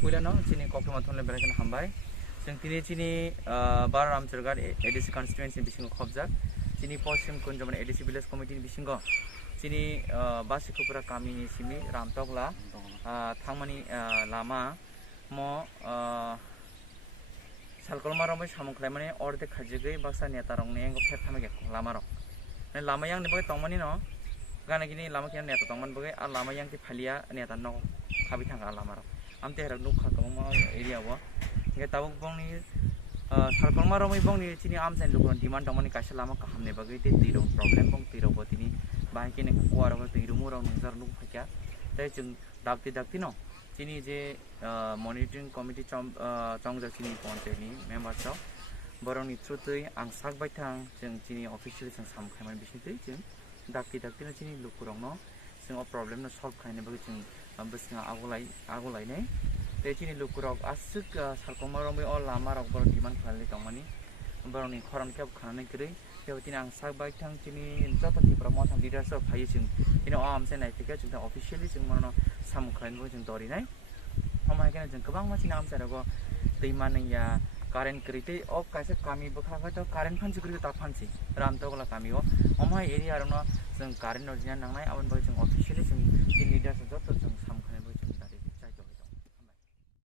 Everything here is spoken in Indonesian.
puilano chini koktoma thonle berakan hambai जों दिनै chini Bararam Jargar ADC constituency bisingo khobjak chini Poschim Kunjaman ADC village committee bisingo chini Basikupura kamini simi Ramtokla thangmani lama mo salkolma rombai samung khlaimani orde khajigei baksa neta rongni engo phephamege lama rok lama yang ni bagai tongmani no gana gini lama kian neta tongman bagai lama yang ti phalia neta no khabi thanga lama rok amte herak nuk khakama area wo nge tabuk bongni salkolma rombai bongni chini amsen lukon demand tongmani kaisa lama kahamne bagai te tiro problem bong tiro botini bahike ne kuar ro tiro mu ro nungjar nuk phakya tai chung dakti no chini je monitoring committee chongjak chini ponte ni members of borong ni trutui ang sakbai thang jeng chini officially jeng samkhaiman bisitui jeng dakti no chini lukurong no jeng problem no solve khaine bagi jeng bisna agulai nei te chini lukurok asuk salkoma rombai all lama rok borong demand khalni tongmani borong ni khoran kep khane kri keu tin ang sakbai thang chini joto ti promote thang leaders of phai jeng chini am se nai tika jeng officially jeng mono samkhain bo jeng dori nai हमai के जों गोबां मानसि नाम जारगो दैमा नैया कारेन्ट क्रिते अफ कासे कामी बखा तो कारेन्ट फानसि क्रिते ता फानसि रामतगला कामी हो हमai एरिया रनो जों कारेन्ट नजिना नांनाय आबन बय जों ऑफिशियली जों